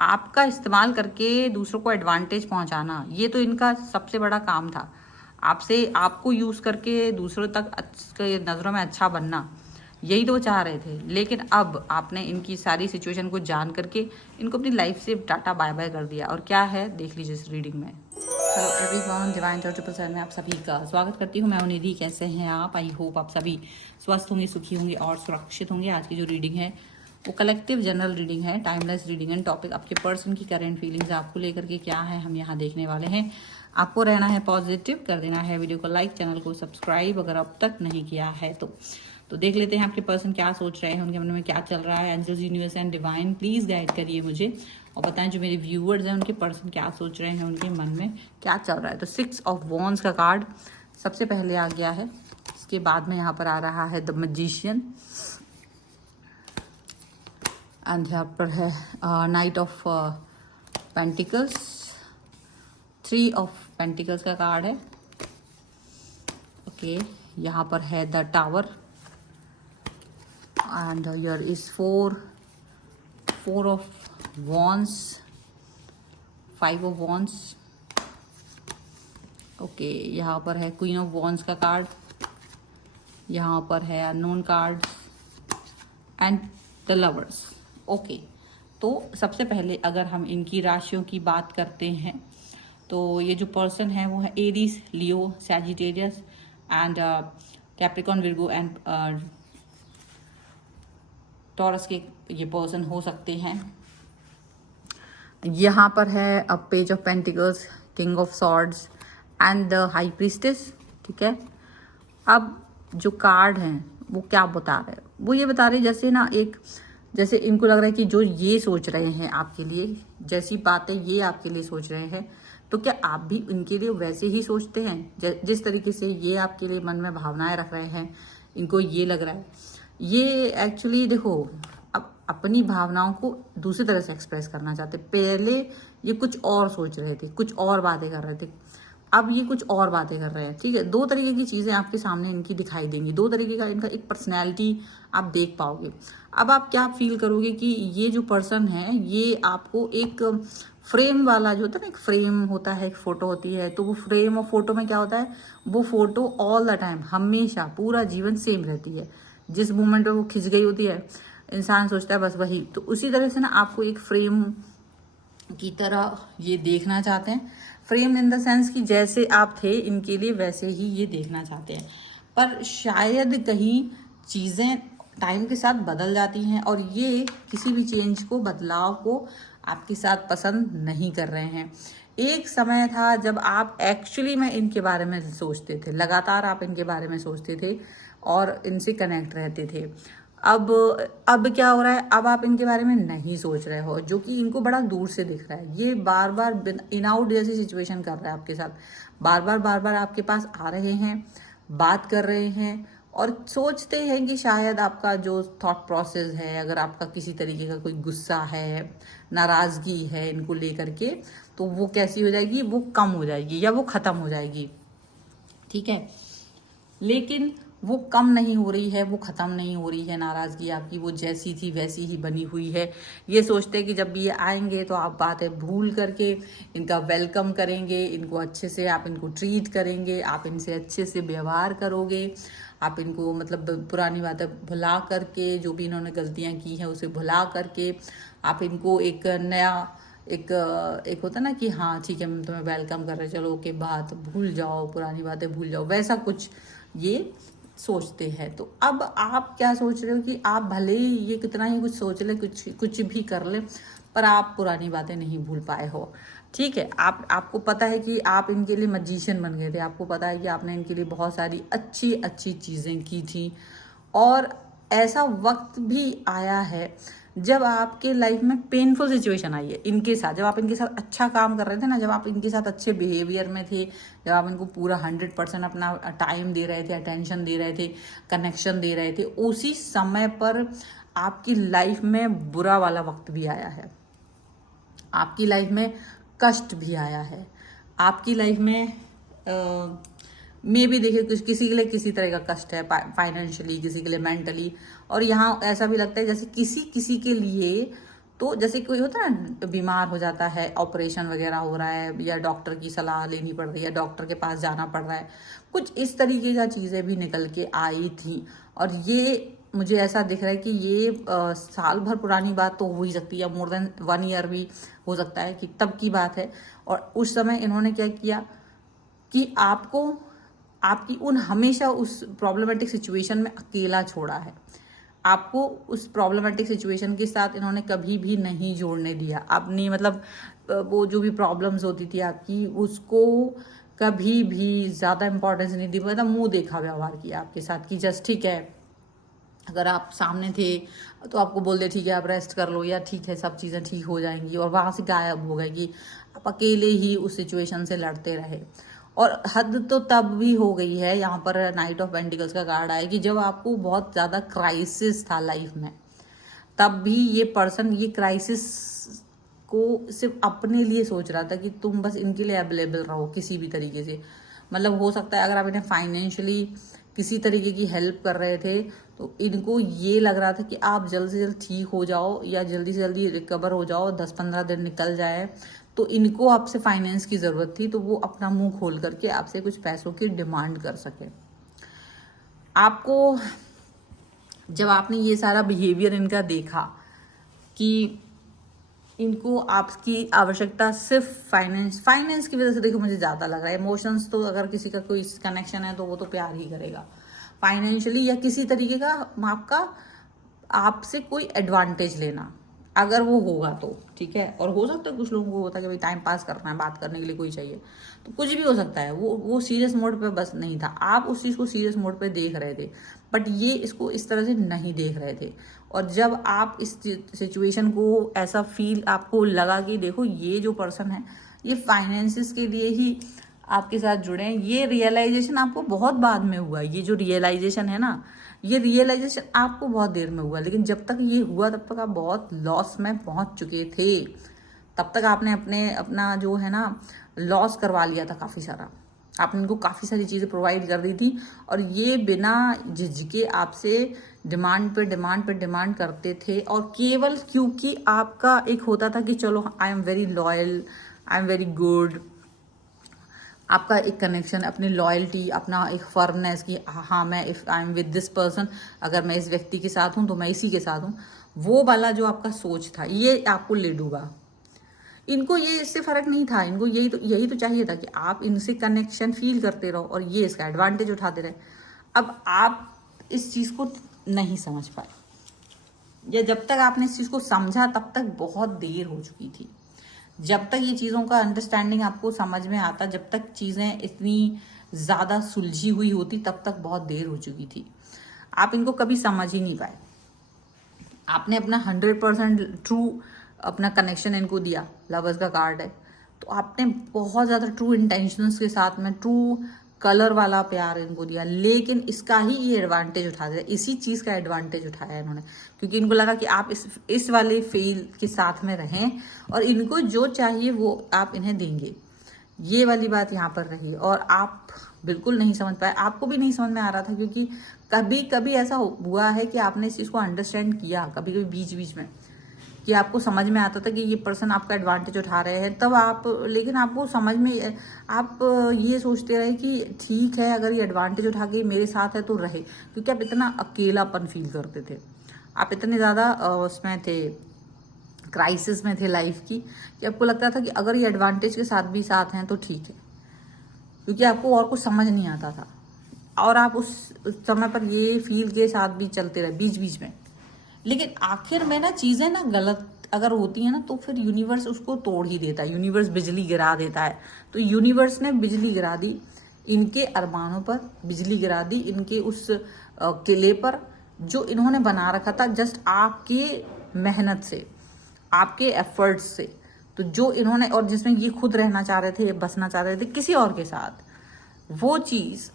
आपका इस्तेमाल करके दूसरों को एडवांटेज पहुंचाना, ये तो इनका सबसे बड़ा काम था। आपसे आपको यूज़ करके दूसरों तक के नज़रों में अच्छा बनना, यही तो वो चाह रहे थे। लेकिन अब आपने इनकी सारी सिचुएशन को जान करके इनको अपनी लाइफ से टाटा बाय बाय कर दिया। और क्या है देख लीजिए इस रीडिंग में। हेलो एवरीवन, डिवाइन ट्रिपल में आप सभी का स्वागत करती हूँ। मैं हूं निधि। कैसे हैं आप? आई होप आप सभी स्वस्थ होंगे, सुखी होंगे और सुरक्षित होंगे। आज की जो रीडिंग है वो कलेक्टिव जनरल रीडिंग है, टाइमलेस रीडिंग एंड टॉपिक आपके पर्सन की करेंट फीलिंग्स आपको लेकर के क्या है हम यहाँ देखने वाले हैं। आपको रहना है पॉजिटिव, कर देना है वीडियो को लाइक, चैनल को सब्सक्राइब अगर अब तक नहीं किया है तो देख लेते हैं आपके पर्सन क्या सोच रहे हैं, उनके मन में क्या चल रहा है। Angels, universe and divine please guide करिए मुझे और बताएं जो मेरे व्यूअर्स हैं उनके पर्सन क्या सोच रहे हैं, उनके मन में क्या चल रहा है। तो 6 ऑफ वॉन्ड्स का कार्ड सबसे पहले आ गया है। इसके बाद में यहाँ पर आ रहा है द मैजिशियन एंड यहाँ पर है night of pentacles, 3 of pentacles का कार्ड है। ओके, यहाँ पर है the tower and here is 4 of wands, 5 of wands। Okay, यहाँ पर है क्वीन ऑफ wands का कार्ड, यहाँ पर है unknown card and the lovers. Okay, तो सबसे पहले अगर हम इनकी राशियों की बात करते हैं तो ये जो पर्सन है वो है Aries, Leo, Sagittarius and Capricorn, Virgo and taurus के ये पर्सन हो सकते हैं। यहाँ पर है a page of pentacles, king of swords and the high priestess. ठीक है, अब जो कार्ड हैं वो क्या बता रहे हैं? वो ये बता रहे हैं जैसे इनको लग रहा है कि जो ये सोच रहे हैं आपके लिए, जैसी बातें ये आपके लिए सोच रहे हैं, तो क्या आप भी इनके लिए वैसे ही सोचते हैं? जिस तरीके से ये आपके लिए मन में भावनाएं रख रहे हैं, इनको ये लग रहा है, ये एक्चुअली देखो अब अपनी भावनाओं को दूसरी तरह से एक्सप्रेस करना चाहते। पहले ये कुछ और सोच रहे थे, कुछ और बातें कर रहे थे, अब ये कुछ और बातें कर रहे हैं। ठीक है, 2 तरीके की चीज़ें आपके सामने इनकी दिखाई देंगी, 2 तरीके का इनका एक पर्सनैलिटी आप देख पाओगे। अब आप क्या फील करोगे कि ये जो पर्सन है ये आपको एक फ्रेम वाला जो होता है ना, एक फ्रेम होता है, एक फोटो होती है, तो वो फ्रेम और फोटो में क्या होता है, वो फोटो ऑल द टाइम हमेशा पूरा जीवन सेम रहती है। जिस मोमेंट में वो खिंच गई होती है इंसान सोचता है बस वही। तो उसी तरह से ना आपको एक फ्रेम की तरह ये देखना चाहते हैं। फ्रेम इन द सेंस कि जैसे आप थे इनके लिए वैसे ही ये देखना चाहते हैं, पर शायद कहीं चीज़ें टाइम के साथ बदल जाती हैं और ये किसी भी चेंज को, बदलाव को आपके साथ पसंद नहीं कर रहे हैं। एक समय था जब आप एक्चुअली में इनके बारे में सोचते थे, लगातार आप इनके बारे में सोचते थे और इनसे कनेक्ट रहते थे। अब क्या हो रहा है, अब आप इनके बारे में नहीं सोच रहे हो, जो कि इनको बड़ा दूर से दिख रहा है। ये बार बार इन आउट जैसी सिचुएशन कर रहा है आपके साथ, बार बार आपके पास आ रहे हैं, बात कर रहे हैं और सोचते हैं कि शायद आपका जो थॉट प्रोसेस है, अगर आपका किसी तरीके का कोई गुस्सा है, नाराज़गी है इनको लेकर के, तो वो कैसी हो जाएगी, वो कम हो जाएगी या वो ख़त्म हो जाएगी। ठीक है, लेकिन वो कम नहीं हो रही है, वो ख़त्म नहीं हो रही है नाराज़गी आपकी, वो जैसी थी वैसी ही बनी हुई है। ये सोचते हैं कि जब भी ये आएंगे तो आप बातें भूल करके इनका वेलकम करेंगे, इनको अच्छे से आप इनको ट्रीट करेंगे, आप इनसे अच्छे से व्यवहार करोगे, आप इनको मतलब पुरानी बातें भुला करके, जो भी इन्होंने गलतियाँ की हैं उसे भुला करके आप इनको एक नया एक होता ना कि हाँ ठीक है, हम तुम्हें वेलकम कर रहे हैं, चलो ओके, बात भूल जाओ, पुरानी बातें भूल जाओ, वैसा कुछ ये सोचते हैं। तो अब आप क्या सोच रहे हो कि आप भले ही ये कितना ही कुछ सोच ले, कुछ भी कर ले, पर आप पुरानी बातें नहीं भूल पाए हो। ठीक है, आपको पता है कि आप इनके लिए मैजिशियन बन गए थे, आपको पता है कि आपने इनके लिए बहुत सारी अच्छी अच्छी चीज़ें की थी और ऐसा वक्त भी आया है जब आपके लाइफ में पेनफुल सिचुएशन आई है इनके साथ। जब आप इनके साथ अच्छा काम कर रहे थे ना, जब आप इनके साथ अच्छे बिहेवियर में थे, जब आप इनको पूरा 100% अपना टाइम दे रहे थे, अटेंशन दे रहे थे, कनेक्शन दे रहे थे, उसी समय पर आपकी लाइफ में बुरा वाला वक्त भी आया है, आपकी लाइफ में कष्ट भी आया है, आपकी लाइफ में मे भी देखिए कुछ किसी के लिए किसी तरह का कष्ट है, फाइनेंशियली, किसी के लिए मेंटली, और यहाँ ऐसा भी लगता है जैसे किसी किसी के लिए तो जैसे कोई होता है ना, बीमार हो जाता है, ऑपरेशन वगैरह हो रहा है, या डॉक्टर की सलाह लेनी पड़ रही है, डॉक्टर के पास जाना पड़ रहा है, कुछ इस तरीके का चीज़ें भी निकल के आई थी। और ये मुझे ऐसा दिख रहा है कि ये साल भर पुरानी बात तो हो ही सकती है, मोर देन 1 ईयर भी हो सकता है कि तब की बात है। और उस समय इन्होंने क्या किया कि आपको आपकी उन हमेशा उस प्रॉब्लमेटिक सिचुएशन में अकेला छोड़ा है। आपको उस प्रॉब्लमेटिक सिचुएशन के साथ इन्होंने कभी भी नहीं जोड़ने दिया। अपनी मतलब वो जो भी प्रॉब्लम्स होती थी आपकी, उसको कभी भी ज़्यादा इंपॉर्टेंस नहीं दी, मतलब मुंह देखा व्यवहार किया आपके साथ कि जस्ट ठीक है, अगर आप सामने थे तो आपको बोल दे ठीक है आप रेस्ट कर लो, या ठीक है सब चीज़ें ठीक हो जाएंगी, और वहाँ से गायब हो गए कि आप अकेले ही उस सिचुएशन से लड़ते रहे। और हद तो तब भी हो गई है, यहाँ पर नाइट ऑफ पेंटिकल्स का कार्ड आया कि जब आपको बहुत ज़्यादा क्राइसिस था लाइफ में, तब भी ये पर्सन ये क्राइसिस को सिर्फ अपने लिए सोच रहा था कि तुम बस इनके लिए अवेलेबल रहो किसी भी तरीके से। मतलब हो सकता है अगर आप इन्हें फाइनेंशियली किसी तरीके की हेल्प कर रहे थे तो इनको ये लग रहा था कि आप जल्द से जल्द ठीक हो जाओ या जल्दी से जल्दी रिकवर हो जाओ, 10-15 दिन निकल जाए। तो इनको आपसे फाइनेंस की ज़रूरत थी, तो वो अपना मुंह खोल करके आपसे कुछ पैसों की डिमांड कर सके। आपको जब आपने ये सारा बिहेवियर इनका देखा कि इनको आपकी आवश्यकता सिर्फ फाइनेंस की वजह से, देखो मुझे ज़्यादा लग रहा है, इमोशंस तो अगर किसी का कोई कनेक्शन है तो वो तो प्यार ही करेगा। फाइनेंशियली या किसी तरीके का आपका आपसे कोई एडवांटेज लेना, अगर वो होगा तो ठीक है। और हो सकता है कुछ लोगों को होता है कि भाई टाइम पास करना है, बात करने के लिए कोई चाहिए, तो कुछ भी हो सकता है। वो सीरियस मोड पे बस नहीं था, आप उस चीज़ को सीरियस मोड पे देख रहे थे, बट ये इसको इस तरह से नहीं देख रहे थे। और जब आप इस सिचुएशन को ऐसा फील आपको लगा कि देखो ये जो पर्सन है ये फाइनेंसिस के लिए ही आपके साथ जुड़े हैं, ये रियलाइजेशन आपको बहुत बाद में हुआ। ये जो रियलाइजेशन है ना, ये रियलाइजेशन आपको बहुत देर में हुआ, लेकिन जब तक ये हुआ तब तक आप बहुत लॉस में पहुंच चुके थे। तब तक आपने अपना जो है ना लॉस करवा लिया था काफ़ी सारा। आपने इनको काफ़ी सारी चीज़ें प्रोवाइड कर दी थी, और ये बिना झिझके आपसे डिमांड पे डिमांड करते थे। और केवल क्योंकि आपका एक होता था कि चलो I am very loyal, I am very good, आपका एक कनेक्शन, अपनी लॉयल्टी, अपना एक फर्मनेस कि हाँ मैं if I am with this person, अगर मैं इस व्यक्ति के साथ हूँ तो मैं इसी के साथ हूँ, वो वाला जो आपका सोच था ये आपको ले डूबा। इनको ये इससे फ़र्क नहीं था, इनको यही तो चाहिए था कि आप इनसे कनेक्शन फील करते रहो और ये इसका एडवांटेज उठाते रहे। अब आप इस चीज़ को नहीं समझ पाए, या जब तक आपने इस चीज़ को समझा तब तक बहुत देर हो चुकी थी। जब तक ये चीज़ों का अंडरस्टैंडिंग आपको समझ में आता, जब तक चीज़ें इतनी ज़्यादा सुलझी हुई होती, तब तक बहुत देर हो चुकी थी। आप इनको कभी समझ ही नहीं पाए। आपने अपना 100% ट्रू अपना कनेक्शन इनको दिया, लवर्स का कार्ड है, तो आपने बहुत ज़्यादा ट्रू इंटेंशंस के साथ में ट्रू कलर वाला प्यार इनको दिया, लेकिन इसका ही ये एडवांटेज उठा दिया, इसी चीज़ का एडवांटेज उठाया इन्होंने, क्योंकि इनको लगा कि आप इस वाले फेल के साथ में रहें और इनको जो चाहिए वो आप इन्हें देंगे। ये वाली बात यहाँ पर रही, और आप बिल्कुल नहीं समझ पाए। आपको भी नहीं समझ में आ रहा था, क्योंकि कभी कभी ऐसा हुआ है कि आपने इस चीज़ को अंडरस्टैंड किया, कभी कभी बीच बीच में कि आपको समझ में आता था कि ये पर्सन आपका एडवांटेज उठा रहे हैं, तब आप, लेकिन आपको समझ में, आप ये सोचते रहे कि ठीक है अगर ये एडवांटेज उठा के मेरे साथ है तो रहे, क्योंकि आप इतना अकेलापन फील करते थे, आप इतने ज़्यादा उसमें थे, क्राइसिस में थे लाइफ की, कि आपको लगता था कि अगर ये एडवांटेज के साथ भी साथ हैं तो ठीक है, क्योंकि आपको और कुछ समझ नहीं आता था, और आप उस समय पर ये फील के साथ भी चलते रहे बीच बीच में। लेकिन आखिर में ना चीज़ें ना गलत अगर होती हैं ना, तो फिर यूनिवर्स उसको तोड़ ही देता है, यूनिवर्स बिजली गिरा देता है। तो यूनिवर्स ने बिजली गिरा दी इनके अरमानों पर, बिजली गिरा दी इनके उस किले पर जो इन्होंने बना रखा था जस्ट आपके मेहनत से, आपके एफर्ट्स से। तो जो इन्होंने, और जिसमें ये खुद रहना चाह रहे थे, बसना चाह रहे थे किसी और के साथ, वो चीज़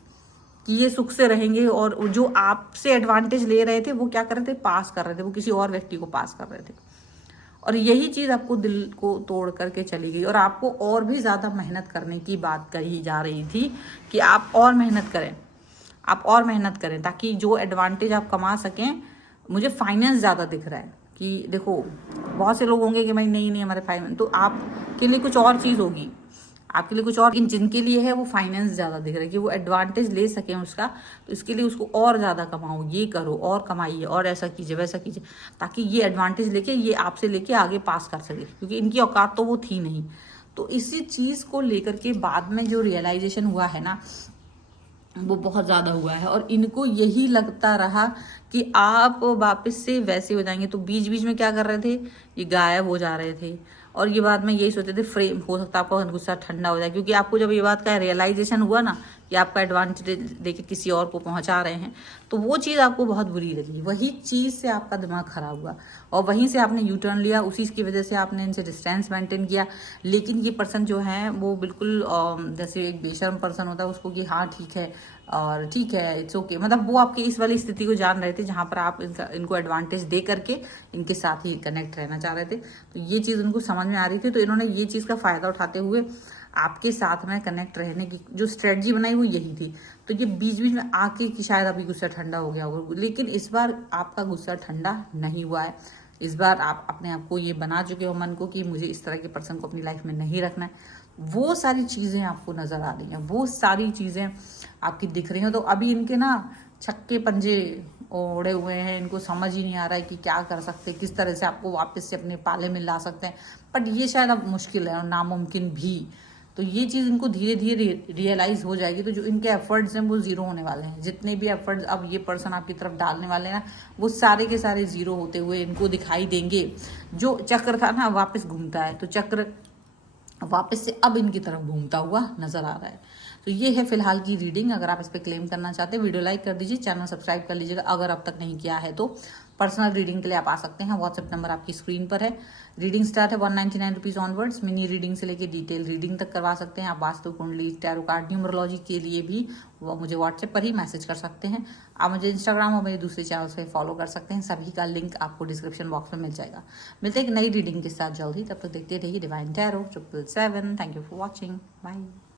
कि ये सुख से रहेंगे, और जो आपसे एडवांटेज ले रहे थे वो क्या कर रहे थे, पास कर रहे थे, वो किसी और व्यक्ति को पास कर रहे थे। और यही चीज़ आपको दिल को तोड़ करके चली गई, और आपको और भी ज़्यादा मेहनत करने की बात कही जा रही थी कि आप और मेहनत करें, आप और मेहनत करें, ताकि जो एडवांटेज आप कमा सकें। मुझे फाइनेंस ज़्यादा दिख रहा है कि देखो बहुत से लोग होंगे कि भाई नहीं नहीं हमारे फाइनेंस, तो आपके लिए कुछ और चीज़ होगी, आपके लिए कुछ और, जिनके लिए है वो फाइनेंस ज़्यादा दिख रहा है कि वो एडवांटेज ले सकें उसका, तो इसके लिए उसको और ज़्यादा कमाओ, ये करो और कमाइए और ऐसा कीजिए वैसा कीजिए, ताकि ये एडवांटेज लेके ये आपसे लेके आगे पास कर सके, क्योंकि इनकी औकात तो वो थी नहीं। तो इसी चीज़ को लेकर के बाद में जो रियलाइजेशन हुआ है ना, वो बहुत ज़्यादा हुआ है, और इनको यही लगता रहा कि आप वापस से वैसे हो जाएंगे। तो बीच बीच में क्या कर रहे थे, ये गायब हो जा रहे थे, और ये बाद में यही सोचते थे फ्रेम हो सकता है आपका गुस्सा ठंडा हो जाए, क्योंकि आपको जब ये बात का रियलाइजेशन हुआ ना कि आपका एडवांटेज देके किसी और को पहुंचा रहे हैं, तो वो चीज़ आपको बहुत बुरी लगी, वही चीज़ से आपका दिमाग खराब हुआ, और वहीं से आपने यू टर्न लिया, उसी की वजह से आपने इनसे डिस्टेंस मेंटेन किया। लेकिन ये पर्सन जो है वो बिल्कुल जैसे एक बेशर्म पर्सन होता है उसको कि हाँ ठीक है और ठीक है इट्स ओके, मतलब वो आपकी इस वाली स्थिति को जान रहे थे जहाँ पर आप इनको एडवांटेज दे करके इनके साथ ही कनेक्ट रहना चाह रहे थे। तो ये चीज़ उनको समझ में आ रही थी, तो इन्होंने ये चीज़ का फ़ायदा उठाते हुए आपके साथ में कनेक्ट रहने की जो स्ट्रेटजी बनाई वो यही थी। तो ये बीच बीच में आके कि शायद अभी गुस्सा ठंडा हो गया होगा, लेकिन इस बार आपका गुस्सा ठंडा नहीं हुआ है। इस बार आप अपने आप को ये बना चुके हो मन को कि मुझे इस तरह के पर्सन को अपनी लाइफ में नहीं रखना है। वो सारी चीज़ें आपको नज़र आ रही हैं, वो सारी चीज़ें आपकी दिख रही हैं। तो अभी इनके ना छक्के पंजे ओढ़े हुए हैं, इनको समझ ही नहीं आ रहा है कि क्या कर सकते, किस तरह से आपको वापस से अपने पाले में ला सकते हैं, बट ये शायद अब मुश्किल है और नामुमकिन भी। तो ये चीज़ इनको धीरे धीरे रियलाइज़ हो जाएगी, तो जो इनके एफर्ट्स हैं वो ज़ीरो होने वाले हैं। जितने भी एफर्ट्स अब ये पर्सन आपकी तरफ डालने वाले हैं ना, वो सारे के सारे ज़ीरो होते हुए इनको दिखाई देंगे। जो चक्र था ना वापस घूमता है, तो चक्र वापस से अब इनकी तरफ घूमता हुआ नजर आ रहा है। तो ये है फिलहाल की रीडिंग। अगर आप इस पर क्लेम करना चाहते हैं वीडियो लाइक कर दीजिए, चैनल सब्सक्राइब कर लीजिएगा अगर अब तक नहीं किया है। तो पर्सनल रीडिंग के लिए आप आ सकते हैं, व्हाट्सएप नंबर आपकी स्क्रीन पर है। रीडिंग स्टार्ट है 199 रुपीज़ ऑनवर्ड्स। मिनी रीडिंग से लेके डिटेल रीडिंग तक करवा सकते हैं आप। वास्तु कुंडली, टैरो कार्ड, न्यूमरोलॉजी के लिए भी वो मुझे व्हाट्सएप पर ही मैसेज कर सकते हैं। आप मुझे इंस्टाग्राम और मेरे दूसरे चैनल्स पे फॉलो कर सकते हैं, सभी का लिंक आपको डिस्क्रिप्शन बॉक्स में मिल जाएगा। मिलते हैं एक नई रीडिंग के साथ जल्द ही, तब तक देखते रहिए divine tarot 777। Thank you for watching, bye.